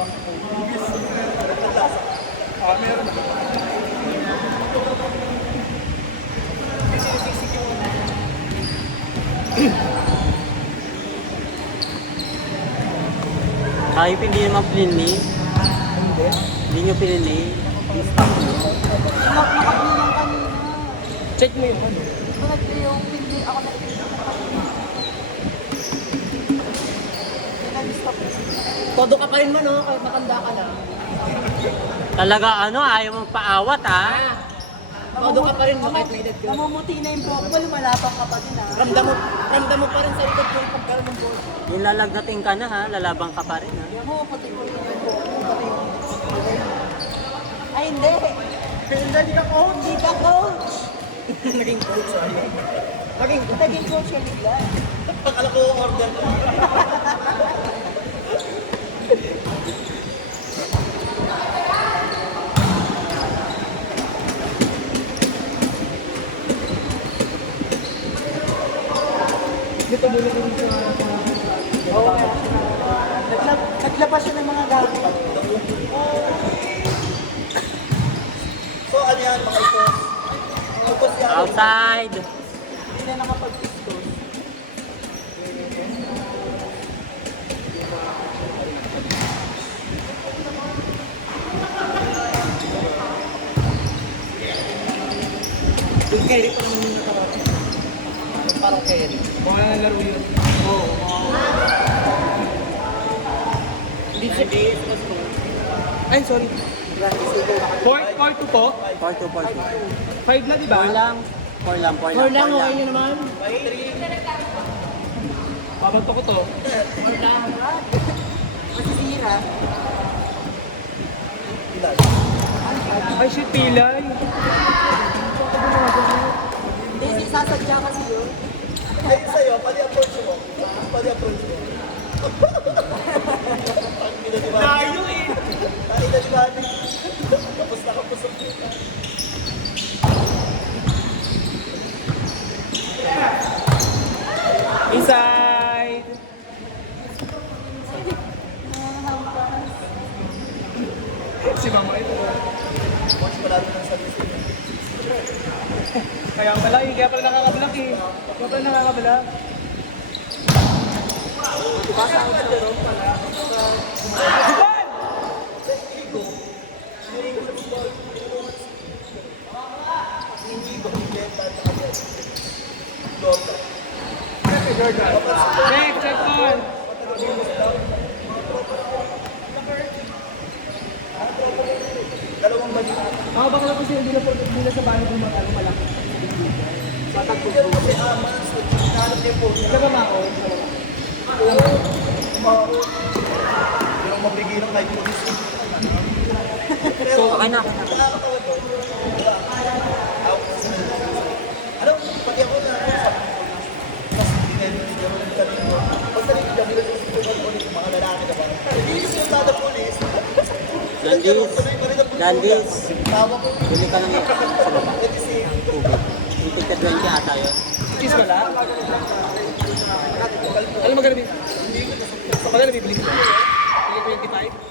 Ah, meron. Kahit hindi naman pinili. Hindi. Hindi nyo pinili. Nakabilang kanina. Check mo yung ano. Ako nagpili, pindi, ako nagpili. Nag-stop. Todo ka pa rin man, no? Kahit matanda ka na. Talaga ano, ayaw mong paawat ha. Todo ka pa rin, kahit may edad ka. Namumuti na yung buhok mo, lumalapang ka pa din ha. Ramdam mo pa rin sa likod yung pagkaroon ng boss. Yung lalagnating ka na ha, lalabang ka pa rin ha. Yan mo, pati ko yung buhok mo, pati yung... Ay, hindi. Hindi ka coach. Hindi ka coach. Naging coach, ayun. Naging coach ka bigla. Pag ko order ko. Dito muna kami sa... Oo. Naglabas siya ng mga gamit. So, ano yan, mga ipos? Ipos yan. Outside. Hindi na nakapag-discuss. Yung carry pa naman yung nakaraan. Parang carry. Mga laro yun. Oo. Hindi siya base, mas ko. Ay, sorry. 4 to po? 4-2, 4-2. 5 na, di ba? 4 lang. 4 lang, 4 lang. Or lang, okay nyo naman. Pabanto ko to. Masisira. Ay, shit, pilay. Hindi, sasadya kasi yun. Ayun sa'yo, pali-approach mo. Pali-approach mo. Layo eh. Nakita di ba? Kapos na kapos ang Inside. Si mama ito. Watch pala rin ng service. Kaya pala nakakabalak eh. Kaya pala nakakabalak. Juban! Check ball. Dalawang balik. Baka lang kasi hindi na sa bahay ng mga malaki. Pero kasi amas, nahanap niya po. Sa baba ko. Yung mabigilang kahit yung gusto. Pero, Okay na. nakakatawa doon. Alam mo, pati ako na mas hindi naman kanino. Pagdating ko, dami na sa ulit yung mga lalaki na ba? Hindi yung sinuntada police. Landis. Tawa ko. Bili ka lang sa baba. Ito si Tubig. Yung tigka 20 ata yun. Cheese wala? Alam mo gano'n? Sa pala bibili ko. 25?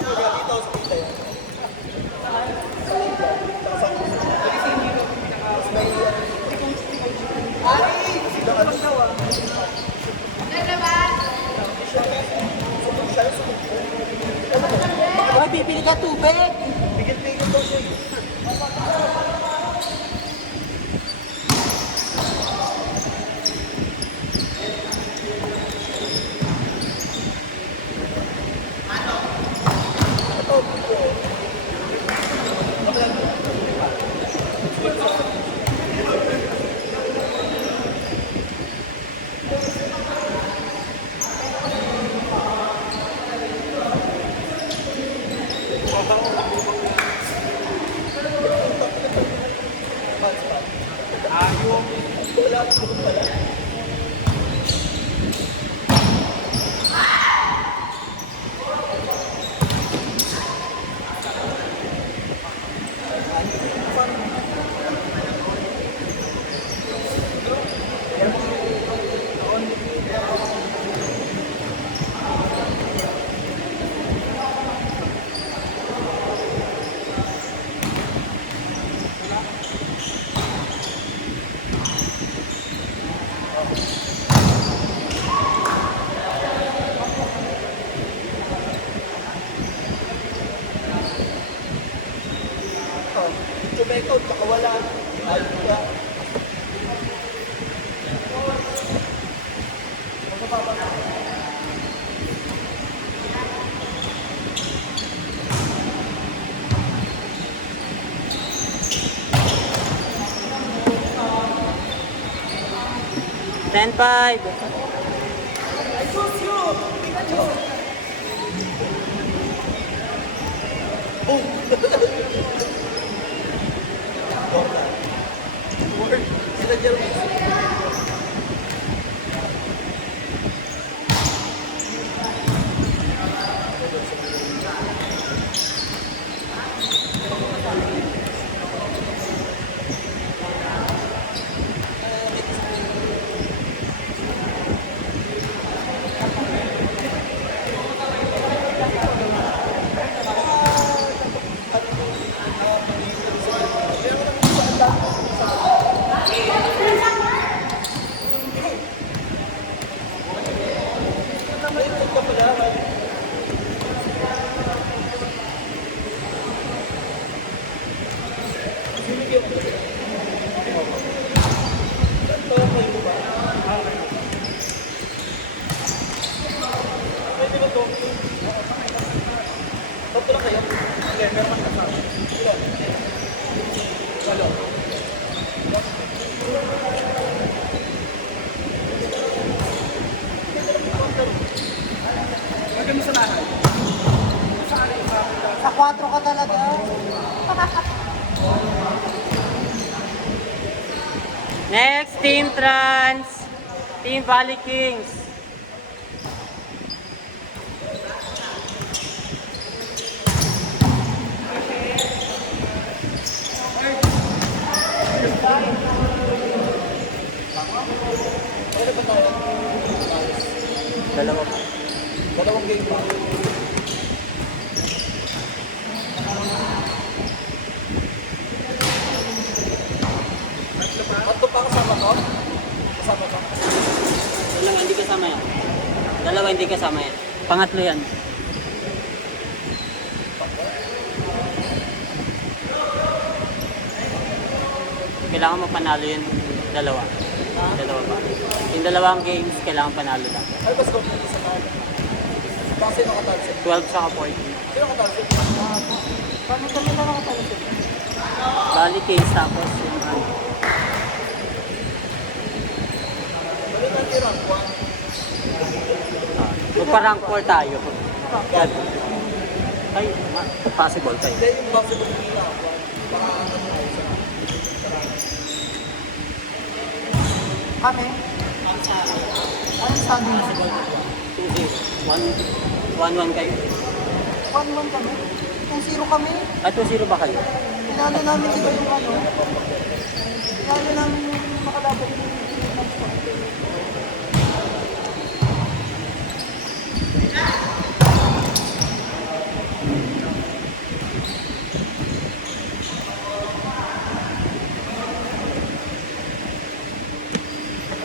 dito sa kita yan. Ay, bibili ka tubig. Pigil-pigil daw siya. strike out, baka wala. Ayun ka. Ten five. Sila Jeremy. Tatlo na kayo? Hindi, meron kang kasama. Ilan? Walo. Maganda mo sa lahat. Sa 4 ka talaga. Next, Team Trans. Team Valley Kings. Ano ba tayo? Dalawa pa. Dalawang game pa. Tatlo pa kasama ko? Kasama ka? Dalawa, hindi kasama yan. Dalawa, hindi kasama yan. Pangatlo yan. Kailangan mapanalo yung dalawa. Dalawa pa. Yung dalawang games, kailangan panalo lang. Ay, mas complete sa tayo. Baka sino katalsin? 12 saka 14. Sino katalsin? Kami kami na nakatalit. Valley Kings tapos yung ano. Balik ang tirang. Magpa-rank 4 tayo. Yan. Ay, possible tayo. Hindi, yung basketball nila. Baka ano tayo sa Kami? Anong sabi niya sa goal? 2-0. 1-1 kayo. 1-1 kami. 2-0 kami. At 2-0 ba kayo? Pinalo namin iba yung ano. Pinalo namin yung makalaban yung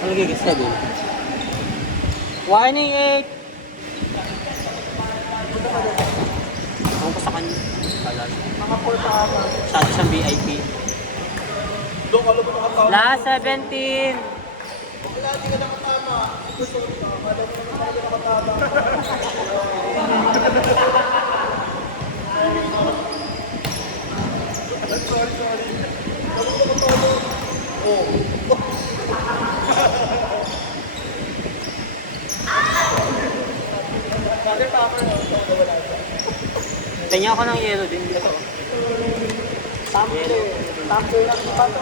Lagi guys, sabi. Warning 8! Ako pa sa kanya. mga 4 pa ata. Masyado siyang VIP. doon ka lumang nakatama. Last 17! Wala, di ka nakatama. Gusto ko ka. Alam mo naman ako nakatama. Sorry. Oh. Mother Papa na ito. Wala siya. Tingnan ako ng yellow din. Sample. Sample lang sa pato.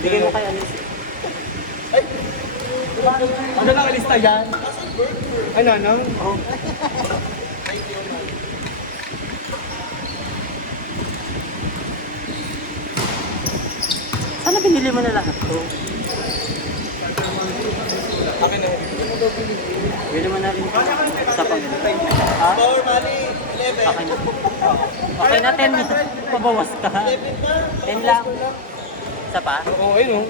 Bigay mo kay Alice. Ay! Ano lang ilista yan? Ano, ano? Oh. Sana binili mo na lahat to? Akin na. Bili mo na rin ito. Isa pa. Ha? Power money. 11. Okay na. Okay na, 10. Pabawas ka. 11 na. 10 lang. Isa pa? Oo, ayun o.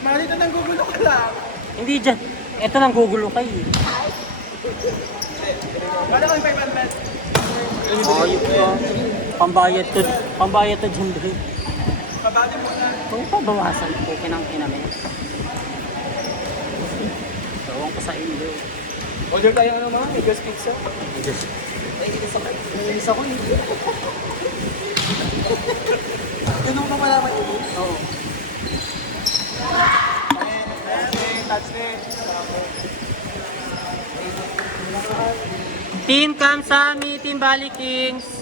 Sumali na nang gugulo ka lang. Hindi dyan. Ito nang gugulo kayo. Wala kang 500. Ayop ka. Pambayad to dyan. Babali mo na. Kung pabawasan po kinang-kinamin. Tawang ko sa inyo. Order tayo ng mga Miguel's Pizza. Naiinis ako eh. Ganun pa malaman yun? Oo. Touch net. Team Kamsami, Team Bali Kings.